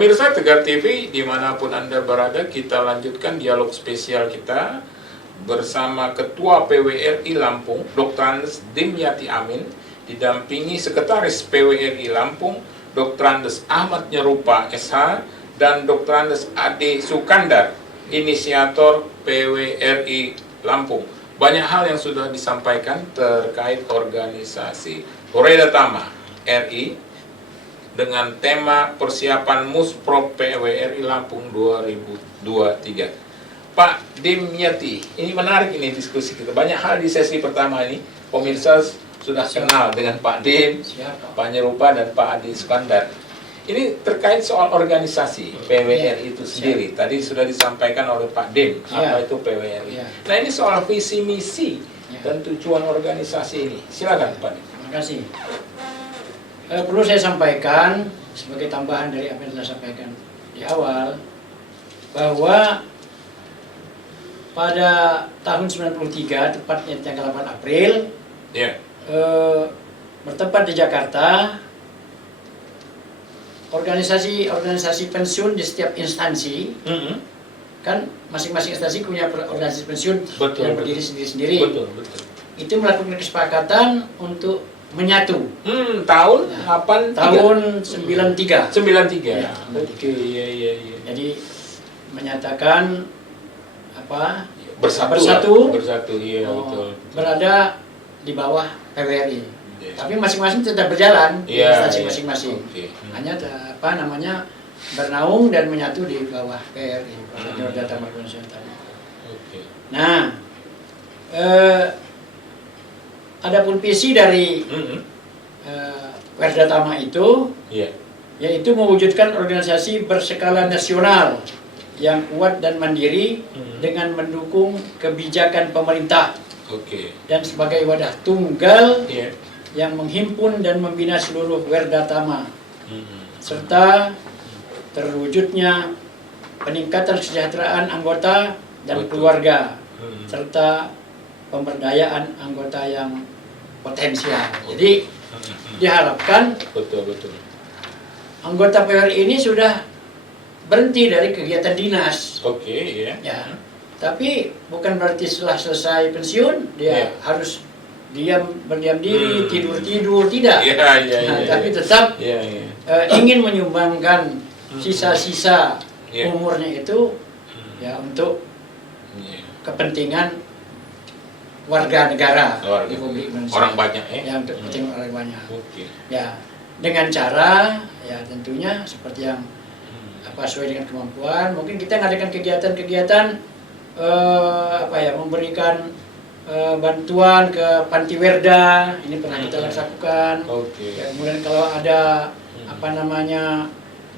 Pemirsa Tegar TV, dimanapun Anda berada, kita lanjutkan dialog spesial kita bersama Ketua PWRI Lampung, Dr. Andes Dimyati Amin, didampingi Sekretaris PWRI Lampung, Dr. Andes Ahmad Nyerupa SH, dan Dr. Andes Ade Sukandar, inisiator PWRI Lampung. Banyak hal yang sudah disampaikan terkait organisasi Horedatama RI dengan tema persiapan Musprov PWRI Lampung 2023. Pak Dimyati, ini menarik ini diskusi kita. Banyak hal di sesi pertama ini, pemirsa sudah kenal dengan Pak Dim, Pak Nyerupa, dan Pak Ade Sukandar. Ini terkait soal organisasi PWRI itu sendiri. Tadi sudah disampaikan oleh Pak Dim, apa itu PWRI. Nah, ini soal visi misi dan tujuan organisasi ini. Silakan Pak Dim. Terima kasih. Perlu saya sampaikan sebagai tambahan dari apa yang telah sampaikan di awal, bahwa pada tahun 93, tepatnya tanggal 8 April, bertempat di Jakarta, organisasi pensiun di setiap instansi, kan masing-masing instansi punya organisasi pensiun yang berdiri sendiri-sendiri. Itu melakukan kesepakatan untuk menyatu. Tahun nah, 93. Tahun 93. 93. Ya, Oke, iya. Jadi menyatakan apa? Bersatu, iya, betul. Berada di bawah PWRI. Tapi masing-masing tetap berjalan di instansi masing-masing. Hanya apa namanya, bernaung dan menyatu di bawah PWRI, Horedatama Organisasi tadi. Nah, adapun visi dari Horedatama itu, yaitu mewujudkan organisasi berskala nasional yang kuat dan mandiri dengan mendukung kebijakan pemerintah dan sebagai wadah tunggal yang menghimpun dan membina seluruh Horedatama, serta terwujudnya peningkatan kesejahteraan anggota dan keluarga, serta pemberdayaan anggota yang potensial. Jadi diharapkan anggota PWRI ini sudah berhenti dari kegiatan dinas. Ya. Tapi bukan berarti setelah selesai pensiun dia harus berdiam diri, tidur, tidak. Tapi tetap ingin menyumbangkan sisa-sisa umurnya itu ya untuk kepentingan warga negara Republik Indonesia. Orang banyak ya, untuk kepentingan orang banyak. Ya, dengan cara ya tentunya seperti yang sesuai dengan kemampuan. Mungkin kita mengadakan kegiatan-kegiatan memberikan bantuan ke Panti Werda, ini pernah kita lakukan. Ya, kemudian kalau ada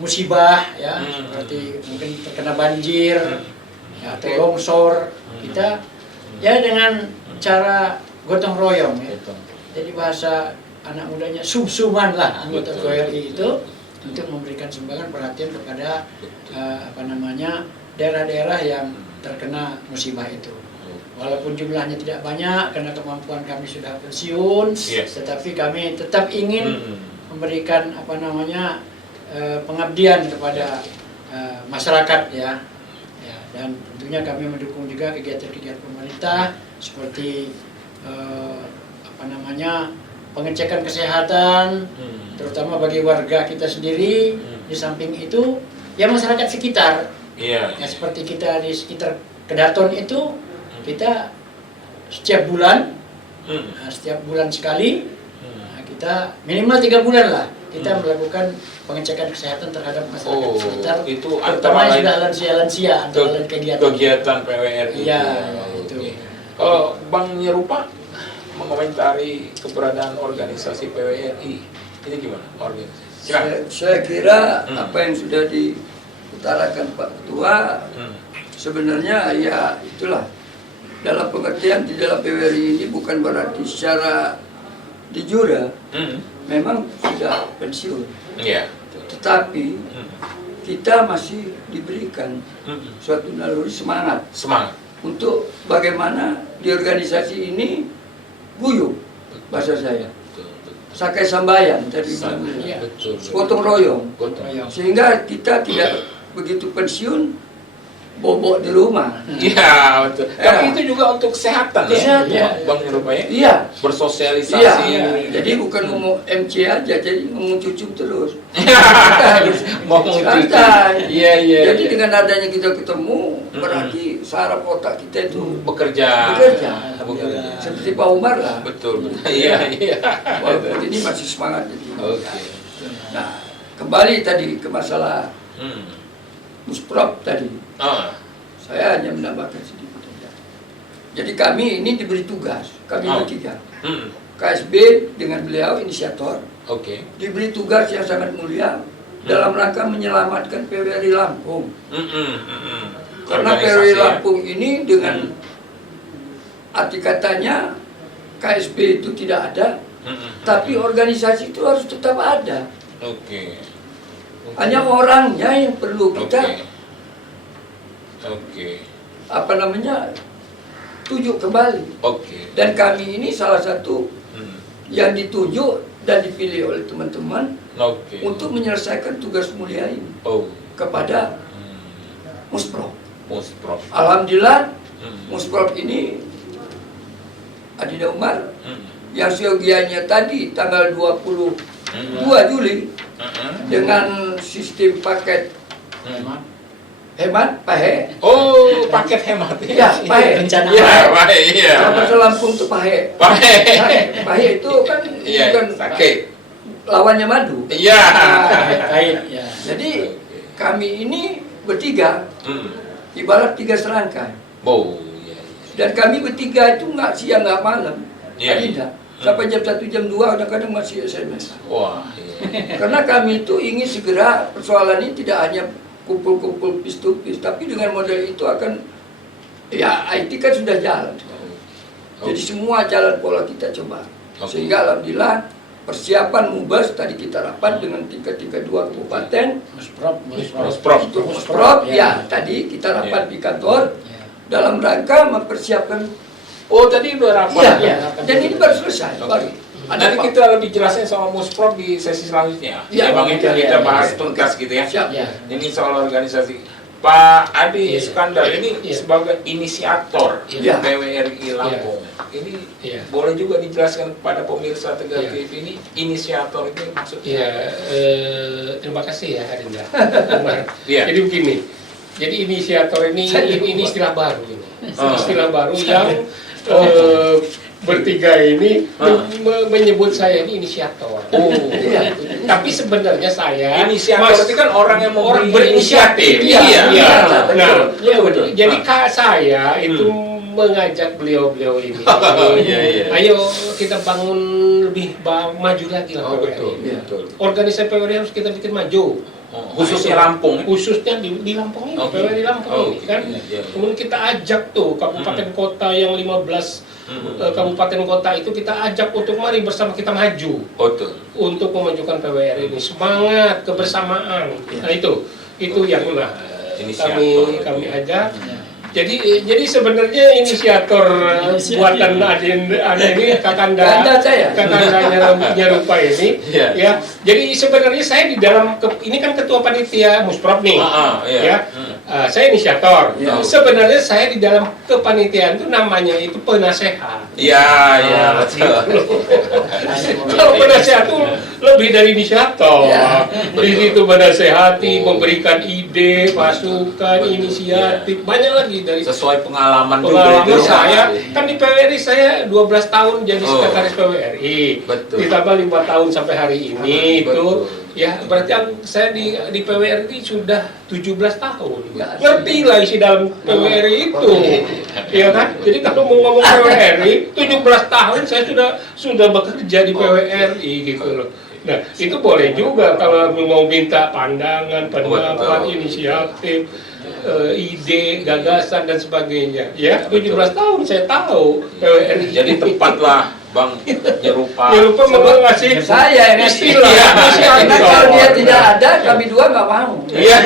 musibah ya, seperti mungkin terkena banjir ya, atau longsor, kita ya dengan cara gotong royong ya. Jadi bahasa anak mudanya sum-suman lah anggota PWRI itu untuk memberikan sumbangan perhatian kepada daerah-daerah yang terkena musibah itu. Walaupun jumlahnya tidak banyak karena kemampuan kami sudah pensiun, tetapi kami tetap ingin memberikan pengabdian kepada masyarakat ya. Dan tentunya kami mendukung juga kegiatan-kegiatan pemerintah seperti pengecekan kesehatan, terutama bagi warga kita sendiri. Di samping itu ya masyarakat sekitar ya, seperti kita di sekitar Kedaton itu kita setiap bulan sekali, kita minimal 3 bulan lah kita melakukan pengecekan kesehatan terhadap masyarakat sekitar, itu terutama sudah lansia antara kegiatan PWRI. Itu. Kalau Bang Nyerupa mengomentari keberadaan organisasi PWRI ini gimana organisasi? Saya kira apa yang sudah diutarakan Pak Ketua sebenarnya ya itulah, dalam pengertian di dalam PWRI ini bukan berarti secara de jure memang sudah pensiun, tetapi kita masih diberikan suatu naluri semangat untuk bagaimana di organisasi ini guyup, bahasa saya. sakai sambayan tadi Iya. Betul. gotong royong, Gotong. Royong. sehingga kita tidak begitu pensiun bobok di rumah. Iya, betul. Ya. Tapi itu juga untuk kesehatan Kesehatan. ya, Bang Nyerupa ya. Iya. Bersosialisasi. Iya, jadi bukan ngomong MC aja, jadi ngomong cucu terus. Mau cuci. Santai. Iya, iya. Jadi iya. dengan adanya kita ketemu, berarti saraf otak kita itu bekerja. bekerja. Bekerja. Seperti Pak Umar lah. Betul, betul. Iya, iya. Walaupun ini masih semangat. Oke. Nah, kembali tadi ke masalah Hmm. Musprop tadi. Ah, Saya hanya menambahkan sedikit saja. Jadi kami ini diberi tugas, kami Oh. bertiga. hmm. KSB dengan beliau inisiator Oke. diberi tugas yang sangat mulia dalam rangka menyelamatkan PWRI Lampung. Karena Organisasi PWRI ya. Lampung ini dengan arti katanya KSB itu tidak ada, tapi organisasi itu harus tetap ada. Oke. Hanya orangnya yang perlu Oke. kita Oke. apa namanya tuju kembali. Oke. Dan kami ini salah satu Hmm. yang ditunjuk dan dipilih oleh teman-teman Oke. untuk menyelesaikan tugas mulia ini Oh. kepada Hmm. Musprop. Musprop. Alhamdulillah Hmm. Musprop ini Adinda Umar Hmm. yang siogianya tadi tanggal 22 Juli dengan sistem paket hemat pahe. Oh, paket hemat. Ya, pahe. Rencana. Iya, baik, iya. Kalau bahasa Lampung itu pahe. Pahe. Pahe itu kan Iya, bukan sakit. lawannya madu. Iya. Kait ya. Jadi kami ini bertiga Hmm. ibarat tiga serangkai. Oh, iya. Dan kami bertiga itu nggak siang nggak malam. Iya. Adinda. Sampai jam 1 jam 2 kadang-kadang masih SMS. Wah, iya. Karena kami itu ingin segera persoalan ini tidak hanya kumpul-kumpul pis to pis, tapi dengan model itu akan ya IT kan sudah jalan. Jadi semua jalan pola kita coba. Oke. Sehingga alhamdulillah persiapan Mubas tadi kita rapat dengan tingkat-tingkat 2 kabupaten. Musprop. Musprop. Untuk Musprop ya tadi kita rapat di kantor Ya. dalam rangka mempersiapkan. Oh, tadi udah rapat. Iya, ya. dan ini baru selesai. Oke. Baru. Nanti Pak. kita lebih jelasnya sama Musprop di sesi selanjutnya. Iya, Bang, oke, itu kita iya, bahas iya. tuntas gitu ya. Siap. Ya. Ini soal organisasi. Pak Adi Iya. Iskandar ini Iya. sebagai inisiator Iya. PWRI Lampung. Ini Iya. boleh juga dijelaskan kepada pemirsa Tegar Iya. TV ini inisiator itu maksudnya. Iya, terima kasih ya Harinda. Umar. Iya. Jadi begini, jadi inisiator ini istilah baru ini, Oh. istilah baru yang bertiga ini menyebut saya ini inisiator. Oh, Iya. Tapi sebenarnya saya inisiator itu kan orang yang mau orang berinisiatif. Iya, Iya. iya, Nah, betul. iya, Betul. jadi Ah. kak saya itu mengajak beliau-beliau ini. Oh, iya, iya. Ayo kita bangun lebih maju lagi lah. Oh, PWRI. betul, Iya. betul. Organisasi PWRI harus kita bikin maju. Oh, khususnya Lampung. Khususnya di Lampung ini, Oke. PWRI Lampung Oh, ini kan. iya, iya. Kemudian kita ajak tuh kabupaten kota yang 15 kabupaten kota itu kita ajak untuk mari bersama kita maju Betul. untuk memajukan PWRI ini. Semangat kebersamaan. Nah itu yang Inisiator. kami ajak. Jadi sebenarnya inisiator buatan Anda ini Kakanda Kakanda saya. Nyerupa ini Iya. ya. Jadi sebenarnya saya di dalam ini kan ketua panitia Musprop nih. Iya. Ya. Saya inisiator. Iya. Sebenarnya saya di dalam kepanitiaan itu namanya itu penasehat. Iya, iya, betul. Kalau penasehat itu lebih dari inisiator. Ya. Di situ menasehati, Oh. memberikan ide, masukan, inisiatif, banyak lagi dari Sesuai pengalaman juga pengalaman itu. saya. Kan di PWRI saya 12 tahun jadi Oh. sekretaris PWRI. Betul. Ditambah 5 tahun sampai hari ini Betul. itu ya berarti saya di PWRI sudah 17 tahun. Ya. Ngerti lah isi dalam PWRI itu. Iya kan? Jadi kalau mau ngomong PWRI 17 tahun saya sudah bekerja di PWRI gitu loh. Nah, itu boleh juga kalau mau minta pandangan, pendapat, Betul. inisiatif, ide, gagasan dan sebagainya. Ya, 17 tahun saya tahu PWRI. Jadi tepatlah Bang Nyerupa. Nyerupa mau ngasih Saya yang ngasih. istilah. Karena kalau dia tidak ada, kami dua nggak mau. Iya.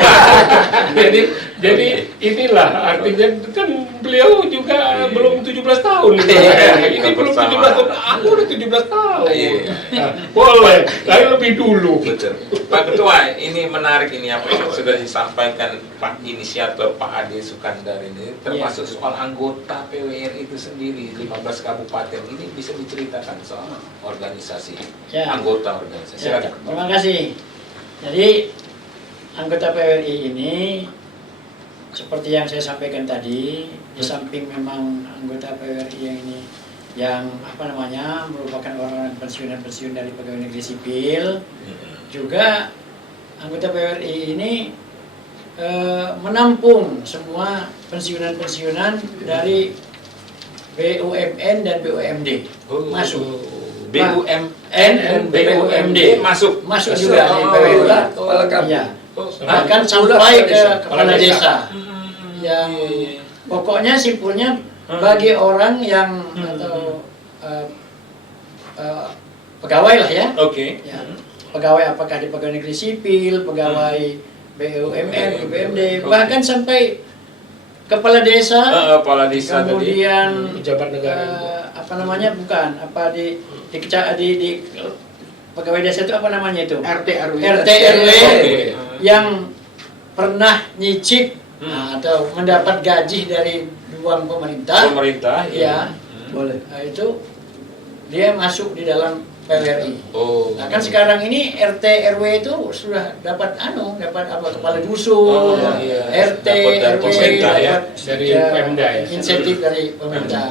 Jadi Jadi inilah artinya kan beliau juga belum 17 tahun. Ini belum 17 tahun, aku udah 17 tahun. Iya. Nah, boleh, tapi lebih dulu. Betul. Pak Ketua, ini menarik ini apa yang sudah disampaikan Pak Inisiator Pak Ade Sukandar ini, termasuk soal anggota PWRI itu sendiri 15 kabupaten ini bisa diceritakan soal organisasi, Ya. anggota organisasi. Ya, Silakan. terima kasih. Jadi anggota PWRI ini seperti yang saya sampaikan tadi, di samping memang anggota PWRI yang ini yang apa namanya merupakan orang-orang pensiun dari pegawai negeri sipil, juga anggota PWRI ini menampung semua pensiunan dari BUMN dan BUMD masuk. BUMN dan BUMD masuk juga di PWRI. Iya. Bahkan sampai ke kepala desa. Yang pokoknya simpulnya bagi orang yang atau pegawai lah ya. Oke. Ya, pegawai apakah di pegawai negeri sipil, pegawai BUMN, BUMD, bahkan sampai kepala desa, kepala desa tadi. kemudian Pejabat negara. apa namanya bukan apa di pegawai desa itu apa namanya itu? RT RW. RT RW Oke. yang pernah nyicip atau mendapat gaji dari uang pemerintah, ya, Boleh. nah, itu dia masuk di dalam PWRI. Oh. Nah kan sekarang ini RT RW itu sudah dapat dapat apa kepala dusun, iya. RT Dapat dari RW pemerintah ya. dapat Dari Pemda ya. insentif dari pemerintah.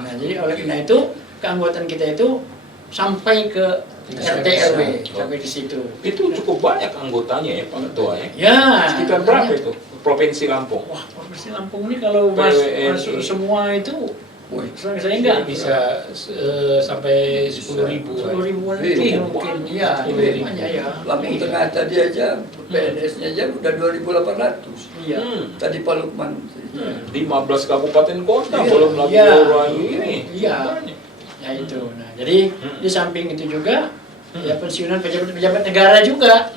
Nah jadi oleh karena itu keanggotaan kita itu sampai ke RT RW sampai di situ. Itu cukup banyak anggotanya ya Pak Ketua ya. Ya. Sekitar berapa itu Provinsi Lampung? Wah, Provinsi Lampung ini kalau PWRI. masuk semua itu, Wih, saya enggak Bisa sampai 10.000. 10.000-an Iya. lebih mungkin, ya, Iya. banyak ya. Lampung Tengah tadi aja PNS-nya aja udah 2.800. Iya. Tadi Pak Lukman. 15 kabupaten kota Iya. belum lagi Iya. orang ini. Iya. Ya itu. Nah, jadi di samping itu juga ya pensiunan pejabat negara juga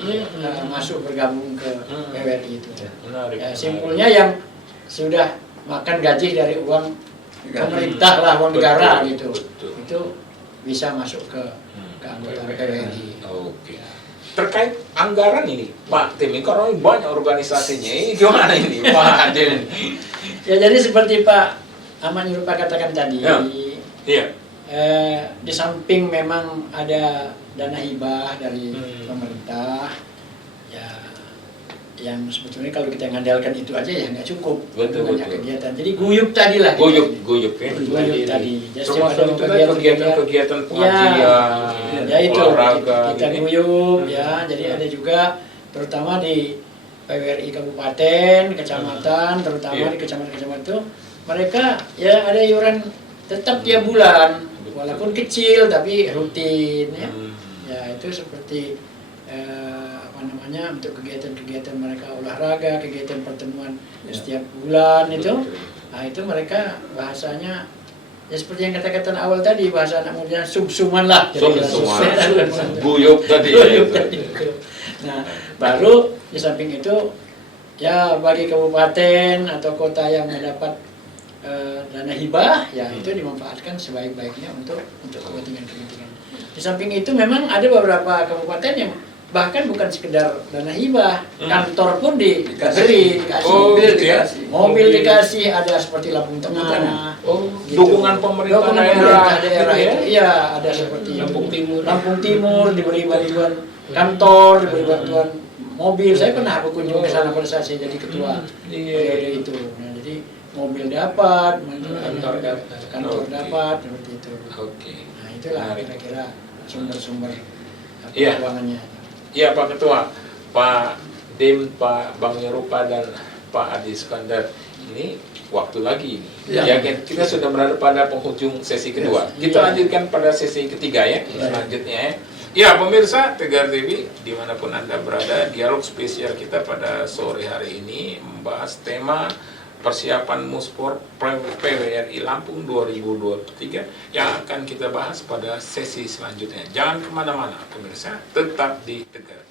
masuk bergabung ke PWRI itu. Menarik. Ya, simpulnya yang sudah makan gaji dari uang pemerintah lah, uang negara gitu. Betul. Itu bisa masuk ke anggota PWRI. Oke. Terkait anggaran ini, Pak Tim, ini karena banyak organisasinya, ini gimana ini, Pak Tim? Ya jadi seperti Pak Ahmad Nurpa katakan tadi, Ya. Iya. di samping memang ada dana hibah dari pemerintah, ya yang sebetulnya kalau kita ngandalkan itu aja ya nggak cukup. Betul, Banyak betul. kegiatan. Jadi guyup tadi lah. Guyup ya. Guyup tadi. Jadi Termasuk ada itu tadi kegiatan-kegiatan pengajian, ya itu olahraga, kita gini. guyup ya. Jadi ada juga terutama di PWRI kabupaten, kecamatan, terutama Iya. di kecamatan-kecamatan itu mereka ya ada iuran tetap tiap bulan, walaupun kecil tapi rutin ya. Ya itu seperti apa namanya untuk kegiatan-kegiatan mereka olahraga, kegiatan pertemuan setiap bulan itu. Nah itu mereka bahasanya ya seperti yang kata-kata awal tadi, bahasa anak muda sum-suman lah. Sum-suman. Guyup tadi. Guyup tadi. Nah baru di samping itu ya bagi kabupaten atau kota yang mendapat dana hibah ya itu dimanfaatkan sebaik-baiknya untuk kepentingan-kepentingan. Di samping itu memang ada beberapa kabupaten yang bahkan bukan sekedar dana hibah, kantor pun dikasih Oh, mobil gitu ya. dikasih. mobil dikasih, ada seperti Lampung Tengah. Oh, Gitu. dukungan pemerintah Dukungan daerah, daerah gitu ya? itu iya ada seperti Lampung Timur. Lampung Timur diberi bantuan kantor, diberi bantuan mobil. Saya pernah berkunjung ke sana pada saat saya jadi ketua periode itu. Nah, jadi mobil dapat, kantor dapat seperti itu. Oke. Nah itulah Menarik. kira-kira sumber-sumber Iya. keuangannya. Iya Pak Ketua, Pak Dim, Pak Bang Nyerupa dan Pak Adi Sukandar, ini waktu lagi ini. Ya, kita sudah berada pada penghujung sesi kedua. Kita lanjutkan pada sesi ketiga ya, selanjutnya ya. Ya pemirsa Tegar TV, dimanapun Anda berada, dialog spesial kita pada sore hari ini membahas tema persiapan Muspor PWRI Lampung 2023 yang akan kita bahas pada sesi selanjutnya. Jangan kemana-mana pemirsa, tetap di Tegar.